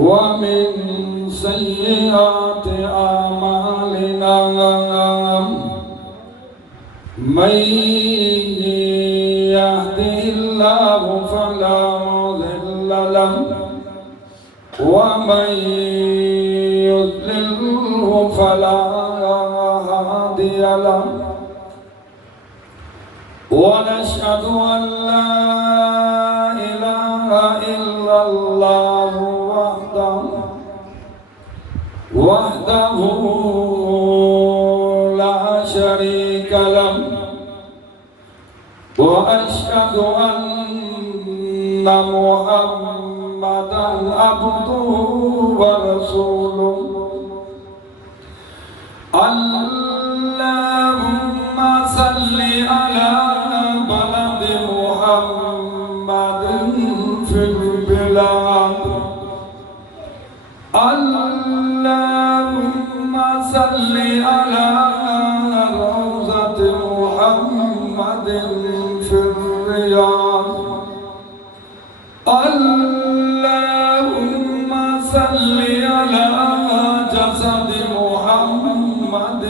ومن سيئات أعمالنا من يهده الله فلا مضل له ومن يضلله فلا هادي له ونشهد أن لا إله إلا الله وحده لا شريك له وأشهد أن محمدا عبده ورسوله اللهم صل على بلد محمد في البلاد اللهم صل على روضة محمد في الرياض اللهم صل على جسد محمد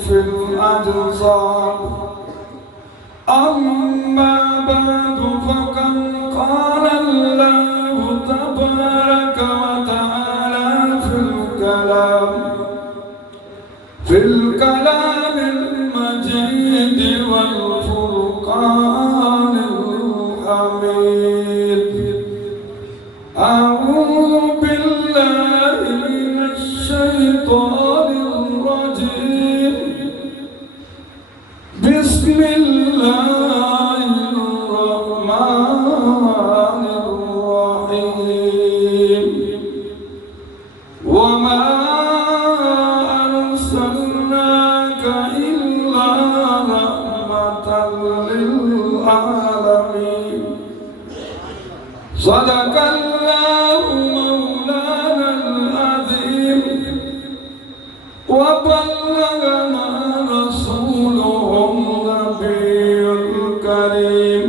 في الأجساد أما بعد فقد قال الله تبارك وتعالى في الكلام المجيد والفرقان الحميد أعوذ بالله من الشيطان الرجيم بسم الله الرحمن الرحيم وما أرسلناك إلا رحمة للعالمين صدق الله مولانا العظيم وبلغنا رسوله النبي الكريم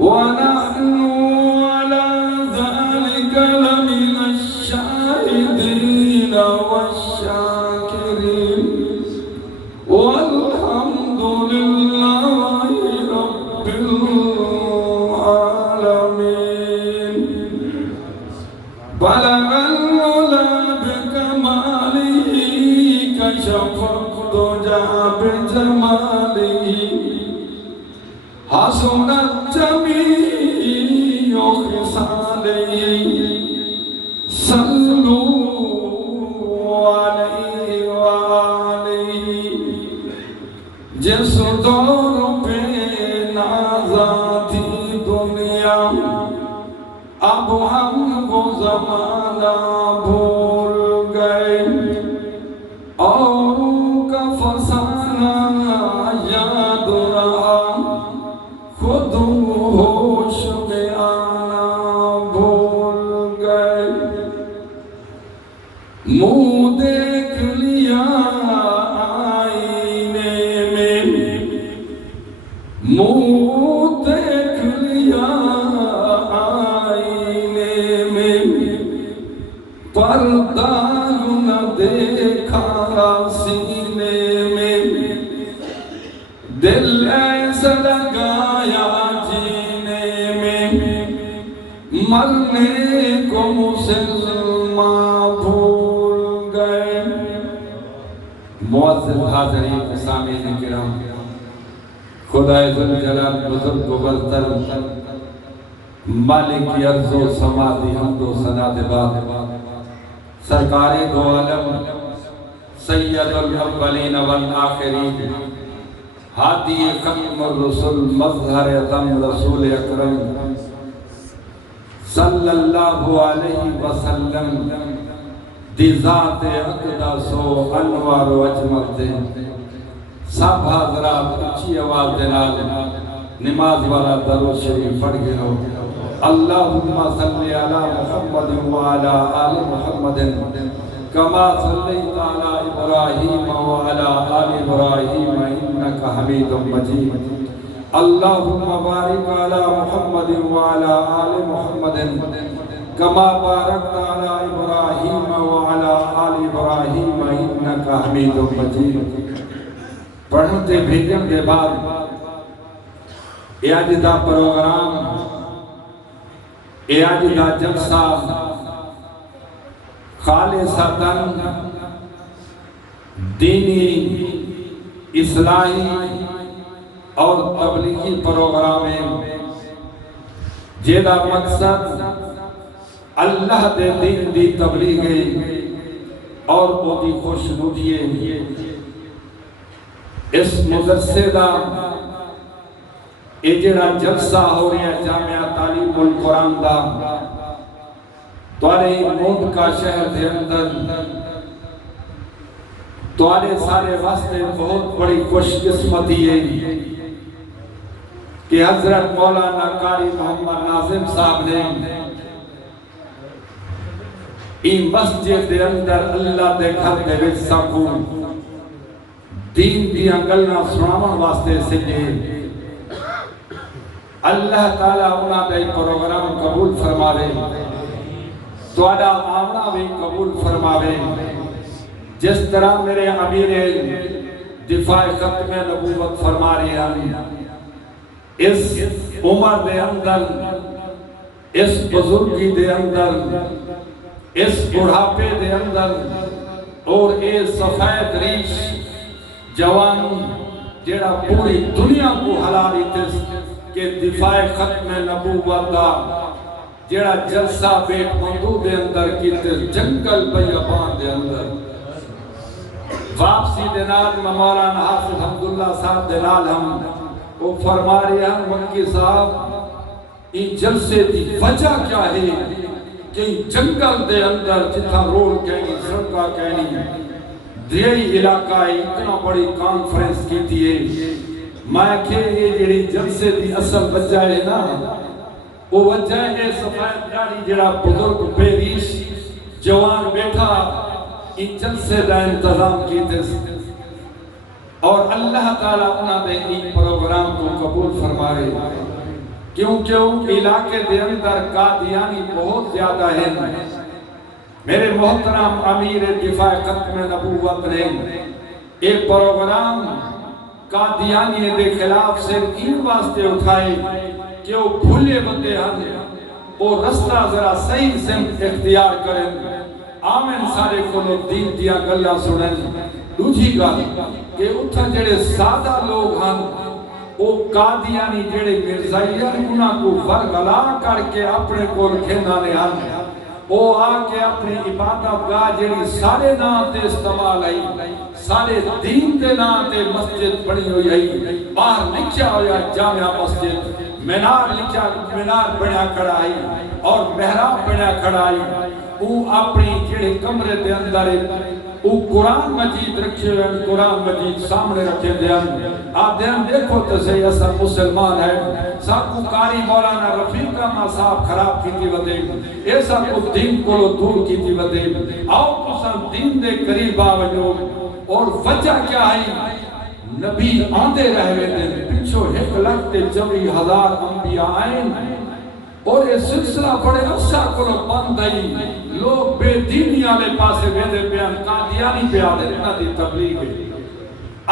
ونحن على ذلك لمن الشاهدين والشاكرين والحمد لله رب العالمين بلغ العلا بكماله كشف الدجى بجماله حسنت جميع خصاله صلوا عليه وآله جس دور پہ نازا تھی دنیا اب ہم وہ زمانہ بھول گئے اور کا فسانہ یاد رہا خود ہوش میں آنا بھول گئے منہ دیکھ لیا آئینے میں منہ دیکھ لیا آئینے میں پردہ نہ دیکھا سینے میں دل ایسا لگایا جینے میں مرنے کو مسلمان بھول گئے معزز حاضرین سامعین کرام خدای ذوالجلال بزرگ و برتر مالک ارض و سما دی حمد و ثنا دے بعد سرکار دو عالم سید الاولین والآخرین ہادی ختم الرسل مظہر اتم رسول اکرم صلی اللہ علیہ وسلم دی ذات اقدس و انوار و اجمل دے سب حضرات اچھی آواز دنال نماز والا درود شریف پڑھ گئے ہو اللہم صلی علی محمد وعلا آل محمد کما صلیت علی ابراہیم وعلا آل ابراہیم انکا حمید مجید اللہم بارک علی محمد وعلا آل محمد کما بارکت علی ابراہیم وعلی آل ابراہیم انکا حمید مجید۔ پڑھتے بھیجن کے بعد اج دا پروگرام، اج دا جلسہ خالصتاً دینی، اصلاحی اور تبلیغی پروگرام ہے، جیدہ مقصد اللہ دے دین دی تبلیغ ہے اور وہ دی خوشنودی ہے۔ اس مدرسے دا یہ جڑا جلسہ ہو رہا ہے جامعہ تعلیم القرآن دا توارے مود کا شہر دے اندر توارے سارے واسطے بہت بڑی خوش قسمتی ہے کہ حضرت مولانا قاری محمد ناظم صاحب نے این مسجد دے اندر اللہ دے گھر دے وچ سکو دین دیاں گلاں سناون واسطے سجے۔ اللہ تعالیٰ انہاں دے پروگرام قبول فرماوے، تہاڈا آمنا بھی قبول فرماوے۔ جس طرح میرے امیر دفاع ختم نبوت فرما رہے ہیں، اس عمر دے اندر، اس بزرگی دے اندر، اس بڑھاپے دے اندر اور اے سفید ریش جوان جیڑا پوری دنیا کو ہلا دیتے کہ دفاع ختم نبوت دا جیڑا جلسہ بیٹ مندو دے اندر کیتے جنگل بیابان دے اندر واپسی دے نال مولانا حافظ حمداللہ صاحب دے نال ہم وہ فرما رہے ہیں مکی صاحب ان جلسے دی وجہ کیا ہے کہ جنگل دے اندر جتھا روڈ کہنی سڑکا کہنی دیئی علاقہ اتنا بڑی کانفرنس کی دیئے میں کہ یہ جڑی جلسے دی اصل وجہ ہے نا وہ وجہ ہے سفید داڑھی جڑا بزرگ پیریش جوان بیٹھا ان جلسے دا انتظام کیتے اور اللہ تعالیٰ انہاں دے این پروگرام کو قبول فرمائے کیونکہ علاقے دے اندر قادیانی بہت زیادہ ہیں۔ میرے محترم امیر دفاع ختم نبوت نے ایک پروگرام قادیانی دے خلاف سے ان واسطے اٹھائے کہ وہ بھولے بندے ہیں اور رستہ ذرا صحیح سمت اختیار کریں، آمین سارے کو لوگ دین دیا گلہ سنیں۔ دوسری گل کہ اتھا جڑے سادہ لوگ ہیں وہ قادیانی جڑے مرزائیان انہاں کو ورگلا کر کے اپنے کو رکھنا نے ہیں، وہ آکے اپنی عبادت گاہ جڑی سارے نام تے استعمال آئی، سارے دین تے نام تے مسجد بنی ہوئی آئی، باہر لکھیا ہویا جامعہ مسجد، مینار لکھیا مینار بنیا کھڑائی اور محراب بنیا کھڑائی، وہ اپنی جڑے کمرے دے اندر وہ قرآن مجید رکھے ہوئے ہیں، قرآن مجید سامنے رکھے دے ہیں، آپ دے ہم دیکھو تو صحیح ایسا مسلمان ہے سب کو قاری مولانا رفیق کا صاحب خراب کی تھی ودے ایسا کو دین کو دور کی تھی ودے آؤ کسان دین دے قریب آوجو اور وجہ کیا ہے نبی آندے رہے دے پچھو ایک لگتے 24,000 انبیاء آئیں اور یہ سلسلہ بڑے عرصہ کو بند آئی لوگ بے دینی آلے پاسے ویدے بیان قادیانی پہ آدھے اتنا دی تبلیغ ہے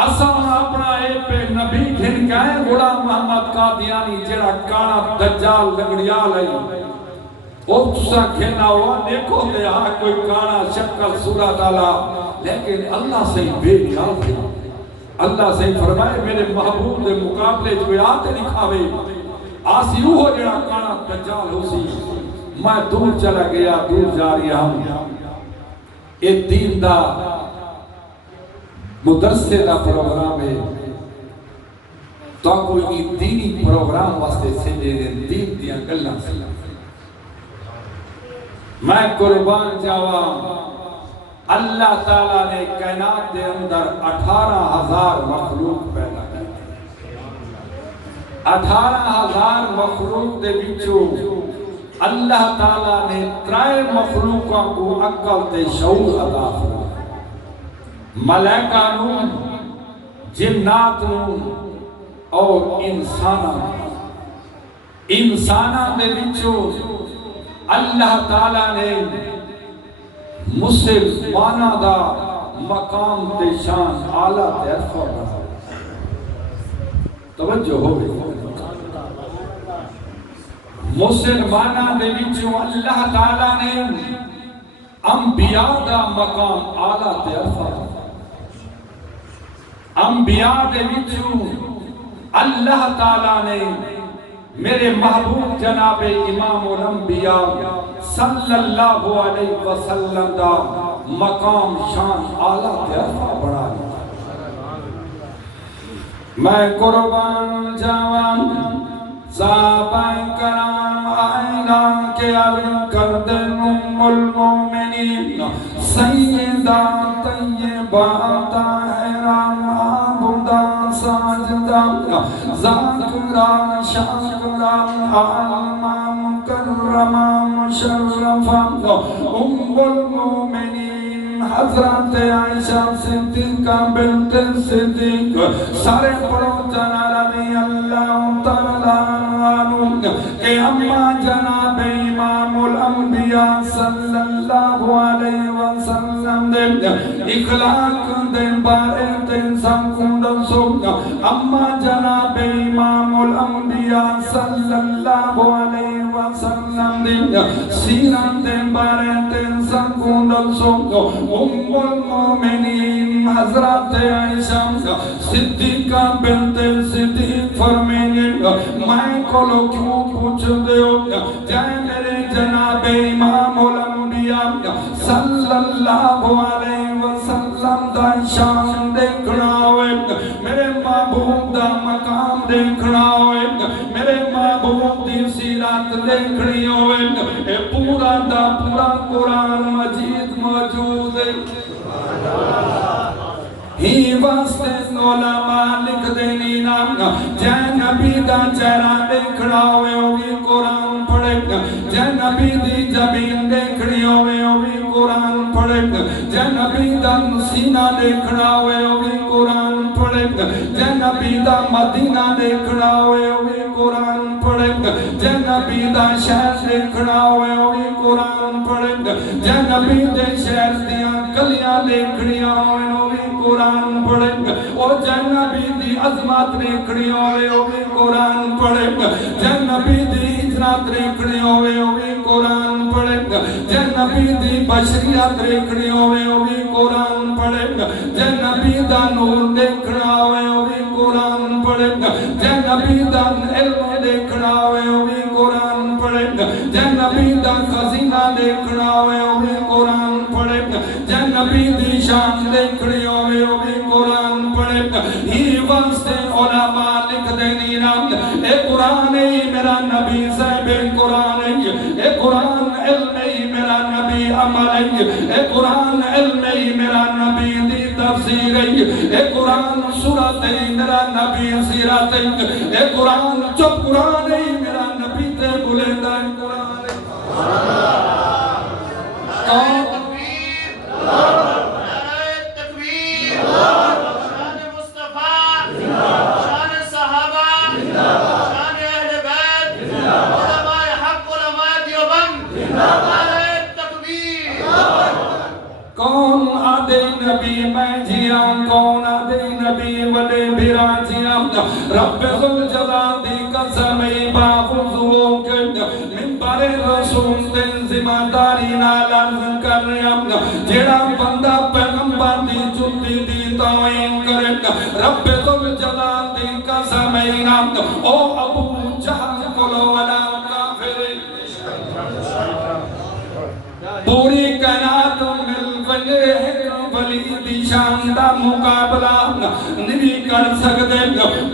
اسان اپنا اے پہ نبی گھن کہیں غلام محمد قادیانی جڑا کانا دجال لگڑیال ہے اور تسا کھینا ہوا دیکھو دے ہاں کوئی کانا شکل صورت آلا لیکن اللہ سے بے نیاز ہے اللہ سے فرمائے میرے محبوب دے مقابلے جو آتے دکھاوے آسی ہو جڑا کانا دجال ہو سی میں دور چلا گیا دور جا رہا ہوں ایک دین دا مدرسے دا پروگرام ہے تو کوئی دینی پروگرام واسطے سے دے دین دیا گلہ میں قربان جاوا اللہ تعالیٰ نے کائنات دے اندر 18,000 مخلوق پیدا کی 18,000 مخلوق دے بچو اللہ تعالیٰ نے 3 مخلوقوں کو عقل تے شعور عطا فرمایا ملائکہ نون جنات نون اور انسانہ دے بچو اللہ تعالیٰ نے مسلمانہ دا مقام تے شان اعلیٰ تے عرفہ بنا توجہ ہو گئی مسلمانہ دے وچوں اللہ تعالیٰ نے انبیاء دا مقام اعلیٰ تے عرفہ انبیاء دے وچوں اللہ تعالیٰ نے میرے محبوب جناب امام الانبیاء صلی اللہ علیہ وسلم دا مقام شان اعلیٰ تے عرفہ بڑھا لیا میں قربان جاوان صحابہ کرام آئینہ کے علی کردن ام المومنین سیدہ طیبہ طاہرہ عابدہ ساجدہ ذاکرہ شاکرہ عالمہ مکرمہ مشرفہ ام المومنین حضرت عائشہ صدیقہ بنت صدیق سارے پڑھو جنا رضی اللہ تعالیٰ عنہ کہ اما جناب امام الانبیاء صلی اللہ علیہ وسلم دے اخلاق دے بارے تے سمکھن سو اما جناب امام الانبیاء صلی اللہ علیہ وسلم دے سیرت دے بارے تے سمکھن سو ام المومنین حضرت عائشہ صدیقہ بنت صدیق فرمائیں میں کولو کیوں پوچھ دیو جائے میرے جناب امام الانبیاء صلی اللہ علیہ وسلم دا شان دیکھنا ہوئے میرے محبوب دا مقام دیکھنا ہوئے میرے محبوب دی سیرت دیکھنی ہوئے اے پورا دا پورا قرآن مجید موجود ہے ہی واسطے علماء لکھ دینی نام جے نبی دا چہرہ دیکھنا ہوئے ہوئی قرآن پڑھے جے نبی دی زمین دیکھنی ہوئے ہوئی قرآن پڑھے جے نبی دا سینہ دیکھنا ہوئے ہوئی قرآن پڑھے جے نبی دا مدینہ دیکھنا ہوئے ہوئی قرآن پڑھے جے نبی دا شہر دیکھنا ہوئے ہوئی قرآن پڑھے جے نبی دے شہر دیاں گلیاں دیکھنی ہوئے قرآن پڑھے او جے نبی دی عظمت دیکھنی ہوئے قرآن پڑھے جے نبی دی ہجرت دیکھنی ہوئے قرآن پڑھے جے نبی دی بشریت دیکھنی ہوئے قرآن پڑھے جے نبی دا نور دیکھنا ہوئے قرآن پڑھے جے نبی دا علم دیکھنا ہوئے قرآن پڑھے جے نبی دا خزینہ دیکھنا ہوئے قرآن پڑھے جے نبی دی شان دیکھنی ہوئے قرآن پڑھے ہی واسطے علماء لکھ دینی نام اے قرآن ہی میرا نبی صاحب قرآن ہی اے قرآن علم ہی میرا نبی عمل ہی اے قرآن علم ہی میرا نبی دی تفسیر ہی اے قرآن سورت ہی میرا نبی سیرت ہی اے قرآن چپ قرآن ہی میرا نبی تے بلندہ قرآن ہی کون آدھے نبی میں جیاں کون آدھے نبی ولے بھرا جیاں رب ذوالجلال دی قسمی بافضوں کے منبر رسول دن ذمہ داری نالن کر رہا جیڑا بندہ پیغمبر دی جتی دی توین کرے رب ذوالجلال دی قسمی نام او ابو جہل کلو ولا کافر پوری کائنات مل ولی دی شان دا مقابلہ نہیں کر سکتے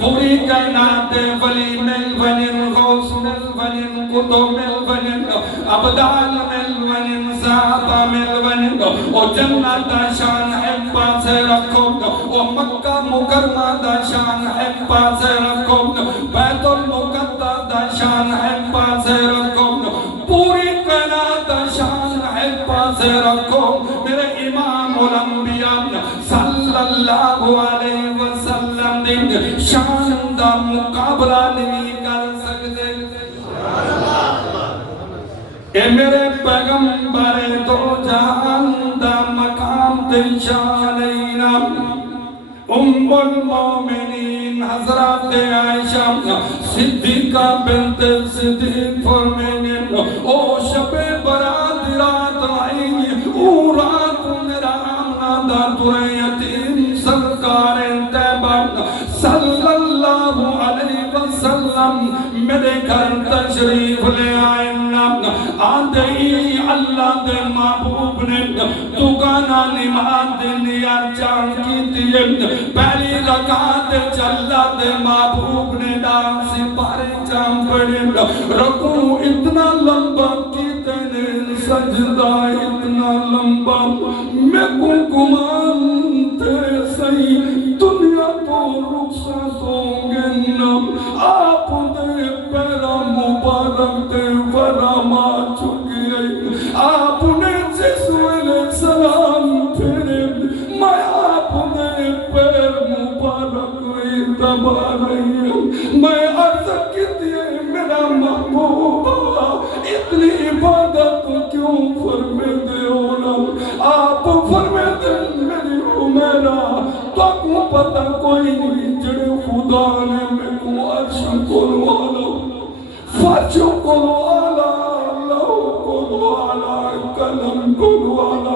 پوری کائنات ولی مل ونن غوث مل ونن قطب مل ونن ابدال مل ونن صحابہ مل ونن او جنت دا شان ایک پاسے رکھو او مکہ مکرمہ دا شان ایک پاسے رکھو بیت المقدس دا شان ایک پاسے رکھو پوری کائنات دا شان ایک پاسے رکھو میرے امام الانبیاء صلی اللہ علیہ وسلم دے شان دا مقابلہ نہیں کر سکتے اے میرے پیغمبر تو جہان دا مقام تے شانینا ام المومنین حضرات عائشہ صدیقہ بنت صدیق فرمینین او شب برات رات آئی او رات میرا آمنا دا ترے یتیم سرکار طیبہ صلی اللہ علیہ وسلم میرے گھر تشریف لے آئے آدھئی اللہ دے محبوب نے دکانا نماز دے نیا چاند کی دیئے پہلی رکعت چلا دے محبوب نے ڈانسی پارے چاند پڑے رکوع اتنا لمبا کی تینے سجدہ اتنا لمبا میں کو گمان تے صحیح دنیا تو رخصت ہوں گے نم آپ دے پیرا مبارک دے ورما چکی ہے آپ نے جسو علیہ السلام پھرے میں آپ نے پیر مبارک ہوئی دبا رہی ہوں میں عرض کیتی ہے میرا محبوبہ اتنی عبادت کیوں فرمے دے ہونا آپ فرمے دے میری عمیرہ تو کو پتہ کوئی نہیں جڑے خدا نے میں کو عرش کو والا فرش کو والا اللہ کو والا کلم کو والا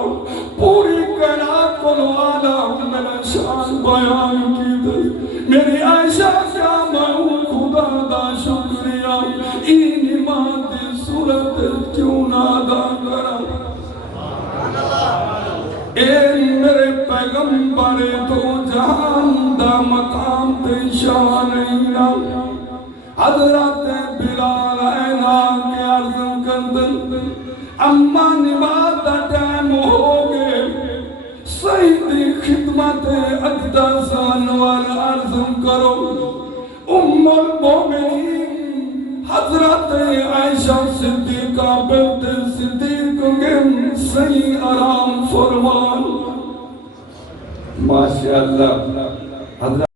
پوری کائنات کو والا میرا شان بیان کی دے میری عائشہ کیا میں خدا دا شکریہ این ایمان دی صورت کیوں نہ ادا کرا اے میرے پیغمبر تو جہان دا مقام تے شانینا حضرت بلال اینا کے عرض کردن اما نماز دا ٹائم ہو گئے سیدی خدمت اقدس انوار عرض کرو ام المومنین حضرت عائشہ صدیقہ بنت صدیق کے صحیح آرام فرمان ماشاءاللہ حضرت